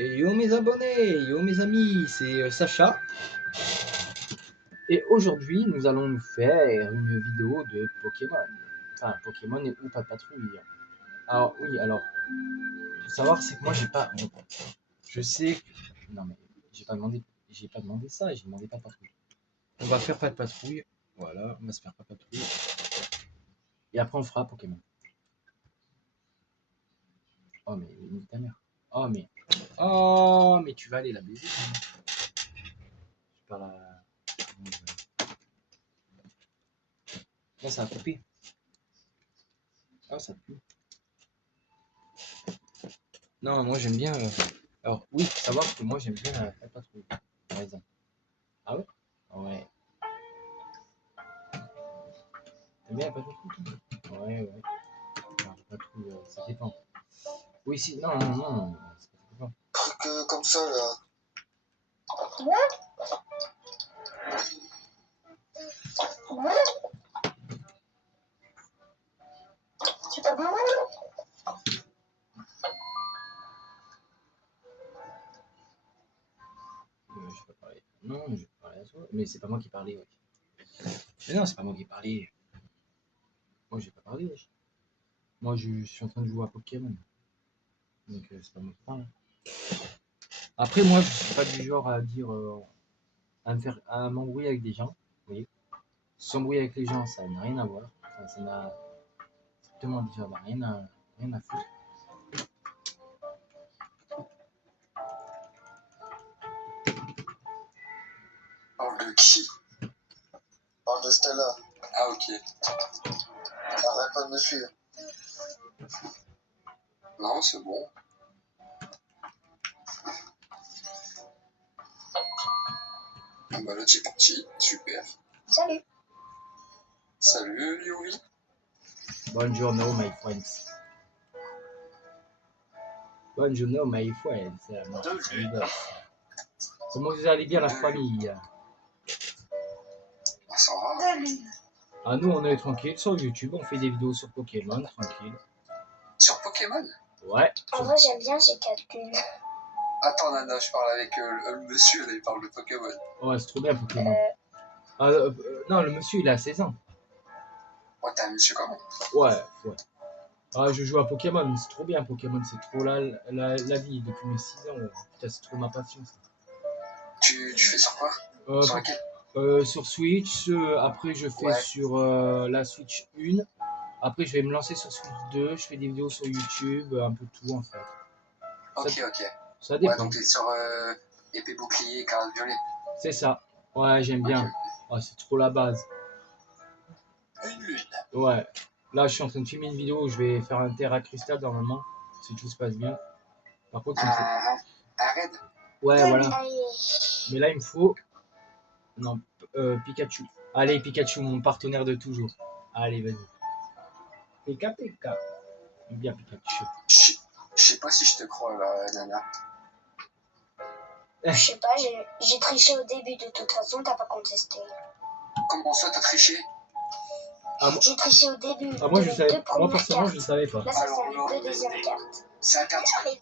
Et yo mes abonnés, yo mes amis, c'est Sacha. Et aujourd'hui, nous allons nous faire une vidéo de Pokémon. Enfin, Pokémon ou pas de patrouille. Alors, oui, alors, faut savoir, c'est que moi, j'ai pas. Bon, je sais que. Non, mais j'ai pas demandé ça, j'ai demandé pas de patrouille. On va faire pas de patrouille. Voilà, on va se faire pas de patrouille. Et après, on fera Pokémon. Oh, mais nique ta mère. Oh, mais. Oh, mais tu vas aller la baiser. Je parle à. Là, ça a coupé. Ah, ça pue. Non, moi j'aime bien. Alors, oui, faut savoir que moi j'aime bien la patrouille, par exemple. Ah ouais? Ouais. T'aimes bien la patrouille? Toi? Ouais, ouais. Non, la patrouille, ça dépend. Oui, si, non, non, non, ça dépend. Truc comme ça là. C'est pas bon. Je peux parler. Non, je vais parler à toi. Mais c'est pas moi qui parlais, ouais. Mais non, c'est pas moi qui parlais. Moi j'ai pas parlé, wesh. Moi je suis en train de jouer à Pokémon. Donc c'est pas moi qui parle. Après, moi je suis pas du genre à dire. À m'embrouiller avec des gens. Vous voyez? S'embrouiller avec les gens, ça n'a rien à voir. Enfin, ça n'a strictement déjà rien à foutre. Parle de qui? Parle de Stella. Ah ok. Arrête pas de me suivre. Non, c'est bon. Ah bah là c'est parti, super. Salut. Salut Yovi. Buongiorno, my friends. Buongiorno, my friends. Comment vous allez bien, la famille? Ça va? Ah, nous, on est tranquille sur YouTube. On fait des vidéos sur Pokémon, tranquille. Sur Pokémon? Ouais. En vrai, j'aime bien, j'ai 4 bulles. Attends, Nana, je parle avec le monsieur, là, il parle de Pokémon. Ouais, c'est trop bien, Pokémon. Non, le monsieur, il a 16 ans. Ouais, t'es un monsieur quand même. Ouais, ouais. Ah, je joue à Pokémon, c'est trop bien, Pokémon. C'est trop la vie depuis mes 6 ans. Ouais. Putain, c'est trop ma passion, ça. Tu fais sur quoi? Sur laquelle? Sur Switch, après je fais sur la Switch 1, après je vais me lancer sur Switch 2, je fais des vidéos sur YouTube, un peu tout en fait. Ok, ok. Ça dépend. Ouais, donc t'es sur épée bouclier, carte violet. C'est ça. Ouais, j'aime bien. Ok. Oh, c'est trop la base. Une lune. Ouais. Là, je suis en train de filmer une vidéo où je vais faire un Terra Crystal normalement, si tout se passe bien. Par contre, il me faut... Un raid? Ouais, voilà. Mais là, il me faut... Non, Pikachu. Allez, Pikachu, mon partenaire de toujours. Allez, vas-y. Pika. J'aime bien Pikachu. Je sais pas si je te crois, là, Nana. Je sais pas, j'ai triché au début, de toute façon, t'as pas contesté. Comment ça, t'as triché? J'ai triché au début. Ah, moi, je savais. Moi, personnellement, je savais pas. Là, ça c'est les deux deuxièmes cartes. C'est interdit.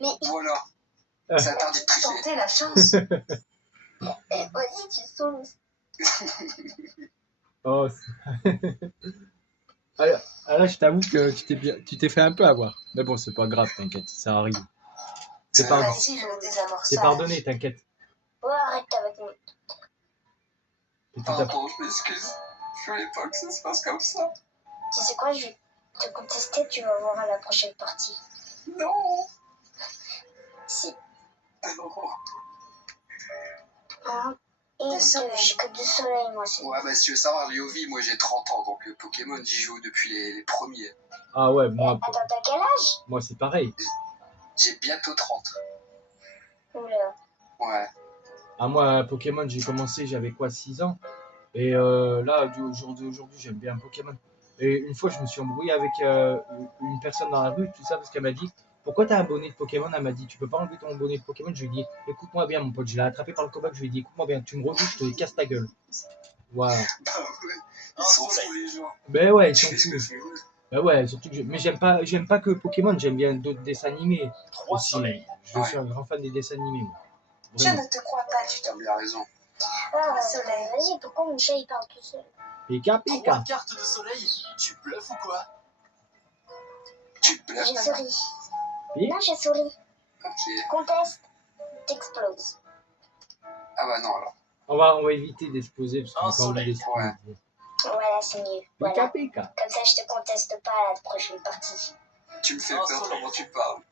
Mais voilà. C'est interdit de tricher. tenter la chance. Vas-y, tu sauves. Oh, alors, là, je t'avoue que tu t'es fait un peu avoir. Mais bon, c'est pas grave, t'inquiète, ça arrive. T'es pardonné, t'inquiète. Ouais, arrête avec moi. Pardon, je m'excuse. Je voulais pas que ça se passe comme ça. Tu sais quoi, je vais te contester, tu vas voir à la prochaine partie. Non. Si. Non. Un et deux, j'ai que 2 soleils, moi. Ouais, bah si tu veux savoir, Léovi, moi j'ai 30 ans, donc Pokémon, j'y joue depuis les premiers. Ah ouais, moi. Attends, t'as quel âge? Moi, c'est pareil. J'ai bientôt 30. Oula. Ouais. Ah, moi, Pokémon, j'ai commencé, j'avais quoi, 6 ans. Et là, au jour d'aujourd'hui, j'aime bien Pokémon. Et une fois, je me suis embrouillé avec une personne dans la rue, tout ça, parce qu'elle m'a dit pourquoi t'as un bonnet de Pokémon? Elle m'a dit tu peux pas enlever ton bonnet de Pokémon. Je lui ai dit écoute-moi bien, mon pote. Je l'ai attrapé par le cobac. Je lui ai dit écoute-moi bien, tu me rebouches, je te casse ta gueule. Voilà. Bah ouais, ils sont fous les gens. Ben ouais, ils sont fous. Bah ouais, surtout que mais j'aime pas que Pokémon, j'aime bien d'autres dessins animés aussi. Je suis un grand fan des dessins animés, moi. Je Vraiment. ne te crois pas, tu as bien raison. Ah, vas-y, pourquoi mon chat il parle tout seul? Pika 3 Pika. cartes de soleil. Tu bluffes ou quoi? Tu bluffes J'ai là-bas. souri. Oui. Non, j'ai souri. Ok. Conteste, t'exploses. Ah bah non alors. On va éviter d'exploser parce qu'on a pas envie d'exploser. Voilà, c'est mieux. Pika Voilà. Pika. Comme ça, je te conteste pas à la prochaine partie. Tu me fais Un peur soleil. comment tu parles.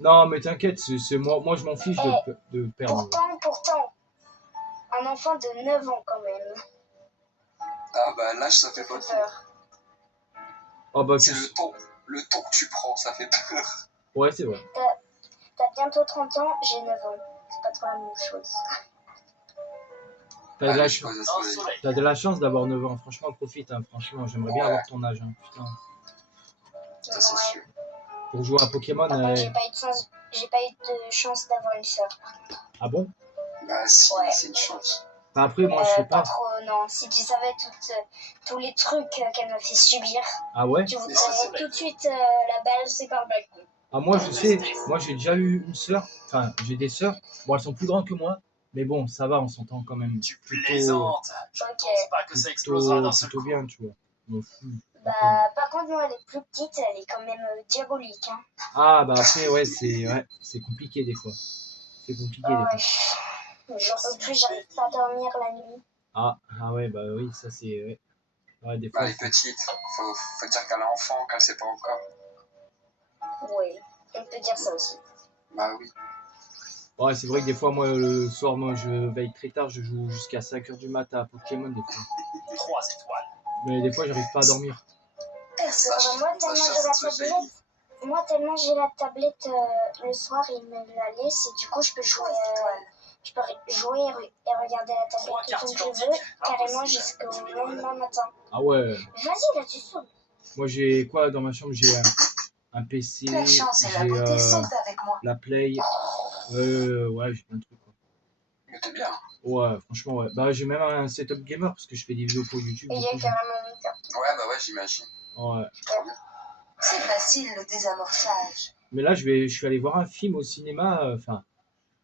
Non, mais t'inquiète, c'est moi je m'en fiche de perdre. Pourtant, un enfant de 9 ans quand même. Ah bah l'âge ça fait Ça pas fait peur. peur. Oh bah C'est le ton que tu prends, ça fait peur. Ouais, c'est vrai. T'as bientôt 30 ans, j'ai 9 ans. C'est pas trop la même chose. T'as de la Allez, chance. pose un Un soleil. soleil. T'as de la chance d'avoir 9 ans, franchement profite, hein. Franchement j'aimerais bien Ouais. avoir ton âge, hein. Putain. Ça c'est Ouais. sûr. Pour jouer à Pokémon, Par contre, j'ai pas eu de chance d'avoir une sœur. ah bon? Bah si, Ouais. c'est une chance. Bah après moi je sais Pas pas. trop, non. Si tu savais tous les trucs qu'elle m'a fait subir, Ah ouais? tu Mais voudrais tout de suite la balancer par le balcon. Ah moi je sais, moi j'ai déjà eu une sœur, enfin j'ai des sœurs, bon elles sont plus grandes que moi, mais bon ça va, on s'entend quand même Tu plutôt, plaisantes. Je Ok. pense pas que ça explosera d'un seul plutôt coup. bien, tu vois. Mais fou. Bah, par contre, moi, elle est plus petite, elle est quand même diabolique. Hein. Ah bah après ouais c'est compliqué des fois. C'est compliqué des fois. J'en peux plus, j'arrive pas à dormir la nuit. Ah ouais bah oui ça c'est ouais, des Bah fois. elle est petite, faut dire qu'elle est enfant, qu'elle sait pas encore. Oui, on peut dire ça aussi. Bah oui. Ouais c'est vrai que des fois moi le soir moi je veille très tard, je joue jusqu'à 5h du matin à Pokémon des fois. 3 étoiles. Mais des fois j'arrive pas à dormir. Moi, tellement j'ai la tablette le soir, il me la laisse et du coup, je peux jouer et regarder la tablette Trois tout cartes le temps que je veux, identiques. carrément Impossible. jusqu'au lendemain matin. Ah ouais, Vas-y, là, tu sautes. moi j'ai quoi dans ma chambre, j'ai un PC, La chance et la j'ai beauté sont avec moi. la Play, ouais j'ai plein de trucs quoi. Mais t'es bien. Ouais franchement ouais, bah j'ai même un setup gamer parce que je fais des vidéos pour YouTube. Et il y a carrément une carte. Ouais bah ouais j'imagine. Ouais. Trop bien. C'est facile le désamorçage. Mais là je suis allé voir un film au cinéma, enfin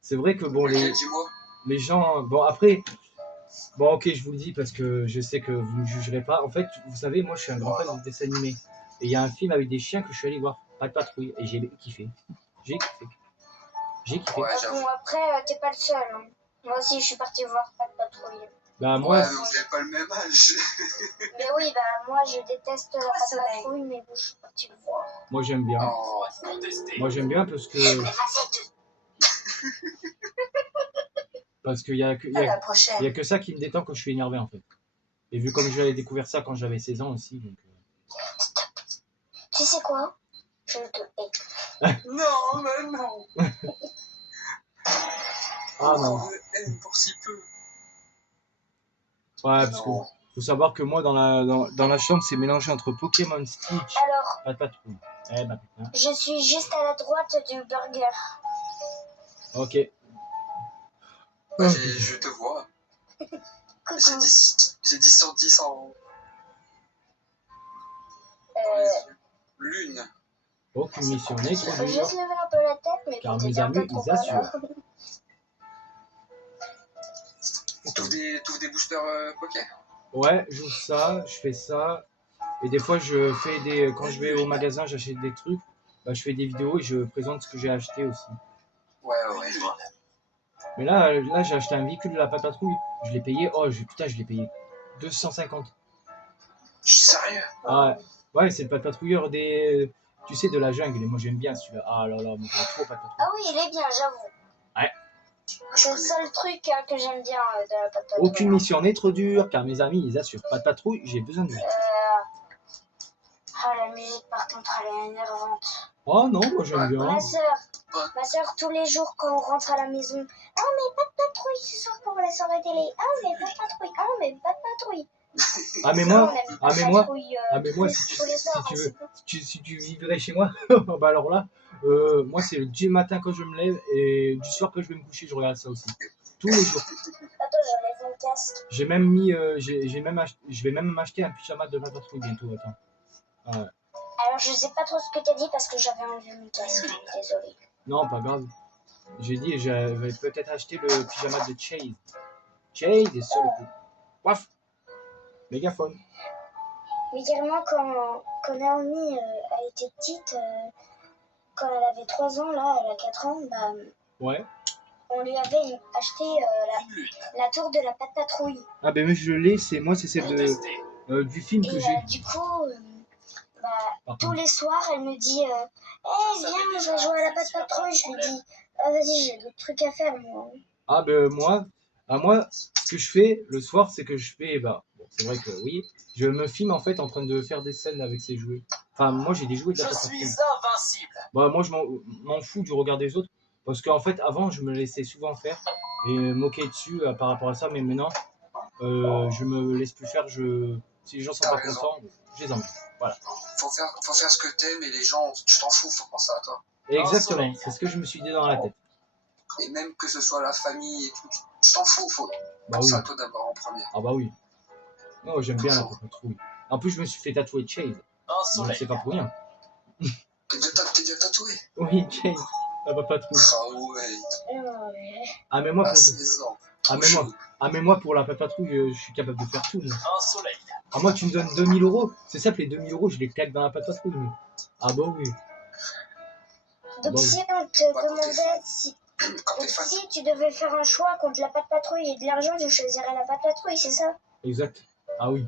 c'est vrai que bon Lequel, dis-moi? les gens, bon après, bon ok je vous le dis parce que je sais que vous ne me jugerez pas. En fait vous savez moi je suis un grand fan de dessins animés et il y a un film avec des chiens que je suis allé voir, Pas de patrouille, et j'ai kiffé. J'ai kiffé. Ouais, j'avoue. Bon, après, t'es pas le seul. Hein. Moi aussi, je suis partie voir Pas de patrouille. Bah moi, Ouais, mais vous avez pas le même âge. Mais oui, bah moi, je déteste Pas de Soleil. patrouille, mais bon, je suis partie le voir. moi j'aime bien. Oh. Contesté. Moi j'aime bien parce que il y a que À la prochaine. il y a que ça qui me détend quand je suis énervé en fait. Et vu comme j'avais découvert ça quand j'avais 16 ans aussi, donc Tu sais quoi? Je te hais. Non, mais non. ah non. On me aime pour si peu. Ouais, parce que Non. faut savoir que moi dans la chambre c'est mélangé entre Pokémon, Stitch, Alors, Pas de patrouille. Eh bah putain. je suis juste à la droite du burger. Ok. Bah, je te vois. Coucou. J'ai 10 sur 10 en Euh, lune. Aucune mission n'est faut trop juste dure. lever un peu la tête, mais Car pour te mes dire amis, pas trop ils assurent. pas, là. T'ouvres des boosters Poké. Ouais, j'ouvre ça, je fais ça. Et des fois je fais quand je vais au magasin, j'achète des trucs. Bah, je fais des vidéos et je présente ce que j'ai acheté aussi. Ouais, ouais. Mais là j'ai acheté un véhicule de la patrouille. Je l'ai payé, putain, je l'ai payé 250. Je suis sérieux. Ah ouais, c'est le patrouilleur tu sais, de la jungle. Et moi j'aime bien celui-là. Ah là là, moi j'aime trop patrouille. Ah oui, il est bien, j'avoue. Ouais. C'est le seul truc que j'aime bien de la Pas de patrouille. Aucune mission n'est trop dure car mes amis ils assurent. Pas de patrouille, j'ai besoin de lui. Ah, la musique, par contre, elle est énervante. Oh non, moi j'aime bien. Ma sœur, tous les jours quand on rentre à la maison, oh mais pas de patrouille ce soir pour la soirée télé. Oh mais pas de patrouille, oh mais pas de patrouille. Ah mais Ça, moi, on aime pas de patrouille, si tous les soirs, tu hein, veux, c'est si tu vivrais chez moi, bah alors là, moi c'est du matin quand je me lève et du soir quand je vais me coucher, je regarde ça aussi. Tous les jours. Attends, j'enlève mon casque. J'ai même mis, je vais même m'acheter un pyjama de la patrouille bientôt. Attends. Ah, Alors, je sais pas trop ce que t'as dit parce que j'avais enlevé mon casque. Désolée. non, pas grave. J'ai dit, j'avais peut-être acheté le pyjama de Chase. Chase est sur le coup. Waf. Mégaphone. Mais carrément, quand Naomi a été petite, quand elle avait 3 ans, là, elle a 4 ans, bah, Ouais. on lui avait acheté Une lune. la tour de la patte patrouille. Ah ben mais je l'ai, c'est moi, c'est celle Contesté. du film que Et j'ai. du coup, bah, Par tous contre. les soirs, elle me dit viens, on va jouer à la patte patrouille. Je lui dis vas-y, j'ai d'autres trucs à faire, moi. Ah ben moi, ce que je fais le soir, c'est que je fais, bah, bon, c'est vrai que oui, je me filme en fait en train de faire des scènes avec ces jouets. Enfin, moi j'ai des jouets de Je la Patte Patrouille. suis invincible. Bah, moi je m'en fous du regard des autres, parce qu'en fait avant je me laissais souvent faire et moquer dessus par rapport à ça, mais maintenant je me laisse plus faire. Si les gens sont T'as pas raison. contents, je les emmène. Voilà. Faut faire ce que t'aimes et les gens, tu t'en fous, faut penser à toi. Exactement, c'est ce que je me suis dit dans la tête. Et même que ce soit la famille et tout, tu t'en fous, faut Bah penser oui. à toi d'abord en premier. Ah bah oui. Non, j'aime bien la Patte Patrouille. En plus je me suis fait tatouer Chase, Un donc soleil. c'est pas pour rien. T'es déjà tatoué? Oui, Chase, la Patte Patrouille. Ah ouais, Ah mais moi à pour 16 ans. mais moi pour la Patte Patrouille, je suis capable de faire tout. Moi. Un soleil. Ah moi tu me donnes 2000 €, c'est simple, les 2000 €, je les claque dans la Patte Patrouille. Moi. Ah bah oui. Donc Bon. si on te Bah, demandait si, Quand t'es donc, fan, si tu devais faire un choix contre la patte patrouille et de l'argent, tu choisirais la patte patrouille, c'est ça? Exact. Ah oui,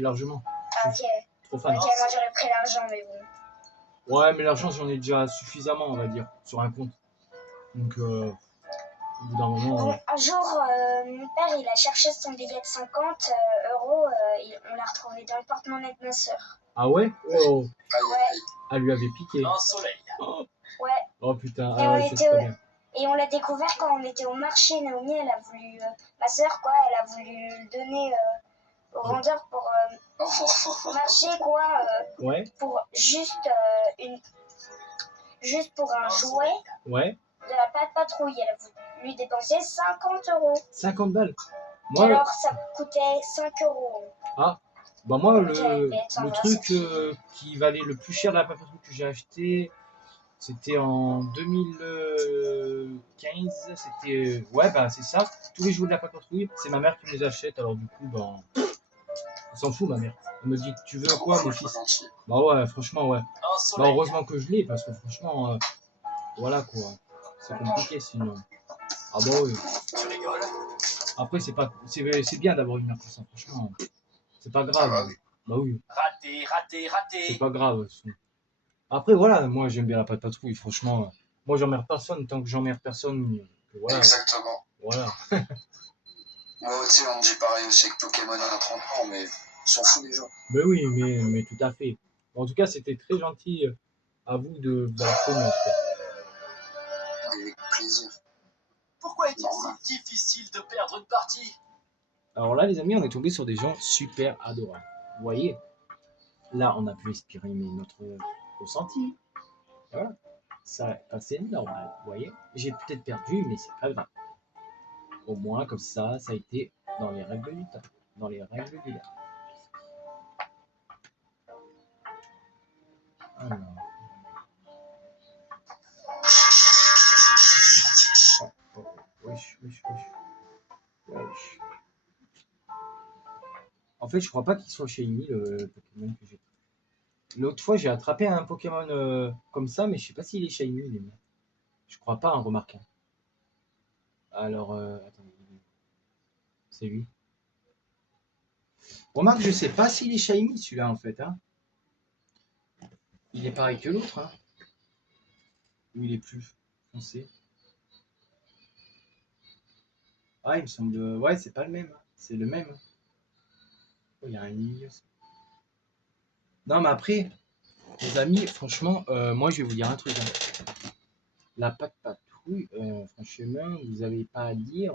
largement. Ah, Je ok. suis trop fan. Ok, moi j'aurais pris l'argent, mais bon. Ouais, mais l'argent j'en ai déjà suffisamment, on va dire, sur un compte. Donc au bout d'un moment. Bon, un jour, mon père il a cherché son billet de 50 euros, on l'a retrouvé dans le porte-monnaie de ma soeur. Ah ouais. Oh, aïe, Ouais. aïe. elle lui avait piqué. Un soleil. Ouais. Oh putain, Et ah on ouais, c'est était très bien. Et on l'a découvert quand on était au marché. Naomi, elle a voulu, ma soeur, quoi, elle a voulu le donner au vendeur pour marcher, quoi, Ouais, pour juste pour un jouet ouais. de la patte patrouille. Elle a voulu lui dépenser 50 euros. 50 balles. Et Moi, alors, ça coûtait 5 euros. bah moi Ok, mais attends, le là, truc c'est- qui valait le plus cher de la Patte Patrouille que j'ai acheté, c'était en 2015. C'était ouais bah c'est ça. Tous les jouets de la Patte Patrouille, c'est ma mère qui me les achète. Alors du coup ben, elle s'en fout ma mère. Elle me dit tu veux quoi mon fils? Bah ouais franchement ouais. Un Bah soleil. heureusement que je l'ai parce que franchement voilà quoi. C'est compliqué sinon. Ah bah oui. Tu rigoles. Après c'est bien d'avoir une mère comme ça franchement. C'est pas grave. Ah bah oui. Bah oui. Raté, raté, C'est raté. pas grave. Après, voilà, moi j'aime bien la Patte Patrouille, franchement. Moi j'emmerde personne, tant que j'emmerde personne, voilà. Exactement. Voilà. Moi, tu sais, on me dit pareil aussi avec Pokémon à 30 ans, mais ils s'en foutent les gens. Mais oui, mais tout à fait. En tout cas, c'était très gentil à vous de vous avoir connu, en tout cas. Avec plaisir. Pourquoi est-il si difficile de perdre une partie? Alors là, les amis, on est tombé sur des gens super adorables. Vous voyez, là, on a pu exprimer notre ressenti. Et voilà. Ça a passé normal, vous voyez. J'ai peut-être perdu, mais c'est pas grave. Au moins, comme ça a été dans les règles du temps, dans les règles du temps. Alors. Wesh. En fait, je crois pas qu'il soit shiny le Pokémon que j'ai. L'autre fois, j'ai attrapé un Pokémon comme ça, mais je sais pas s'il est shiny. Je crois pas, hein, remarquant. Alors, attendez. C'est lui. Remarque, je sais pas s'il est shiny celui-là en fait. Hein. Il est pareil que l'autre. Hein. Ou il est plus foncé. Ah, il me semble. Ouais, c'est pas le même. Hein. C'est le même. Hein. Oh, il y a un milieu. Non, mais après, les amis, franchement, moi je vais vous dire un truc. Hein. La Patte Patrouille, franchement, vous n'avez pas à dire.